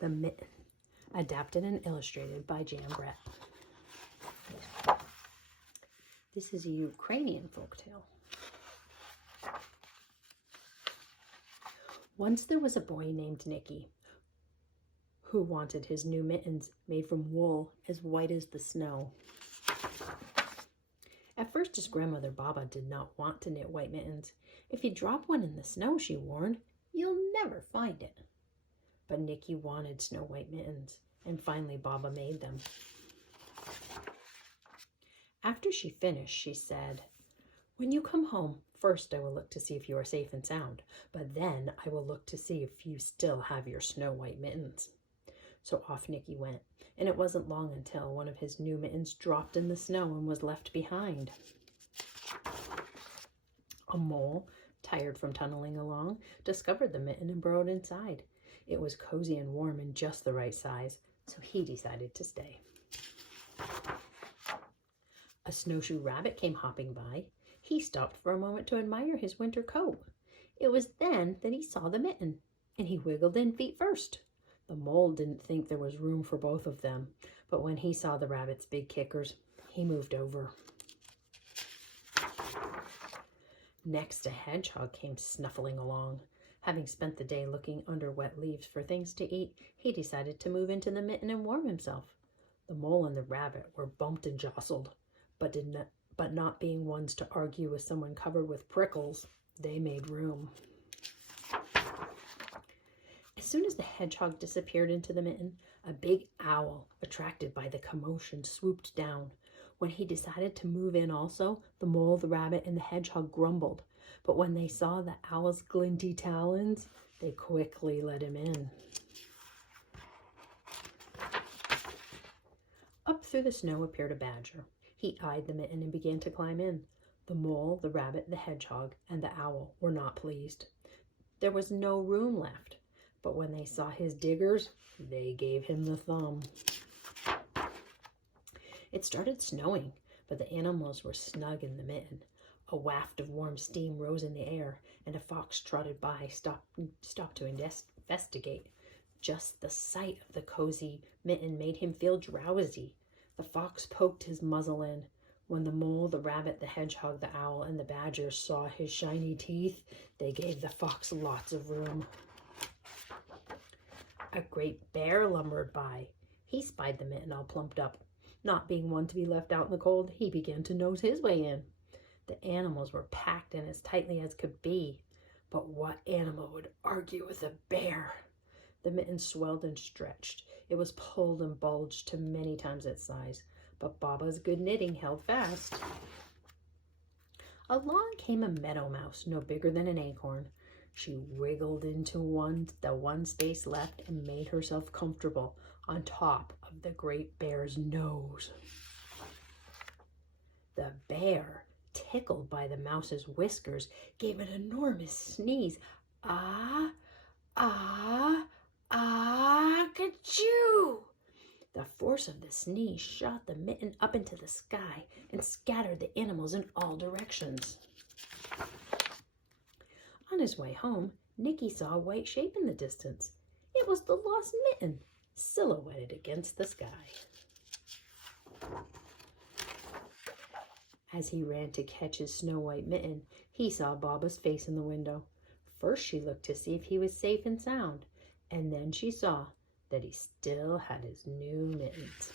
The Mitten, adapted and illustrated by Jan Brett. This is a Ukrainian folktale. Once there was a boy named Nicky who wanted his new mittens made from wool as white as the snow. At first, his grandmother Baba did not want to knit white mittens. If you drop one in the snow, she warned, you'll never find it. But Nicky wanted snow white mittens, and finally Baba made them. After she finished, she said, when you come home, first I will look to see if you are safe and sound, but then I will look to see if you still have your snow white mittens. So off Nicky went, and it wasn't long until one of his new mittens dropped in the snow and was left behind. A mole, tired from tunneling along, discovered the mitten and burrowed inside. It was cozy and warm and just the right size, so he decided to stay. A snowshoe rabbit came hopping by. He stopped for a moment to admire his winter coat. It was then that he saw the mitten, and he wiggled in feet first. The mole didn't think there was room for both of them, but when he saw the rabbit's big kickers, he moved over. Next, a hedgehog came snuffling along. Having spent the day looking under wet leaves for things to eat, he decided to move into the mitten and warm himself. The mole and the rabbit were bumped and jostled, but not being ones to argue with someone covered with prickles, they made room. As soon as the hedgehog disappeared into the mitten, a big owl, attracted by the commotion, swooped down. When he decided to move in also, the mole, the rabbit, and the hedgehog grumbled. But when they saw the owl's glinty talons, they quickly let him in. Up through the snow appeared a badger. He eyed the mitten and began to climb in. The mole, the rabbit, the hedgehog, and the owl were not pleased. There was no room left. But when they saw his diggers, they gave him the thumb. It started snowing, but the animals were snug in the mitten. A waft of warm steam rose in the air, and a fox trotted by, stopped to investigate. Just the sight of the cozy mitten made him feel drowsy. The fox poked his muzzle in. When the mole, the rabbit, the hedgehog, the owl, and the badger saw his shiny teeth, they gave the fox lots of room. A great bear lumbered by. He spied the mitten all plumped up. Not being one to be left out in the cold, he began to nose his way in. The animals were packed in as tightly as could be. But what animal would argue with a bear? The mitten swelled and stretched. It was pulled and bulged to many times its size, but Baba's good knitting held fast. Along came a meadow mouse, no bigger than an acorn. She wriggled into the one space left and made herself comfortable on top of the great bear's nose. The bear, tickled by the mouse's whiskers, gave an enormous sneeze. Ah, ah, ah, ka-choo! The force of the sneeze shot the mitten up into the sky and scattered the animals in all directions. On his way home, Nicky saw a white shape in the distance. It was the lost mitten, silhouetted against the sky. As he ran to catch his snow-white mitten, he saw Baba's face in the window. First she looked to see if he was safe and sound, and then she saw that he still had his new mittens.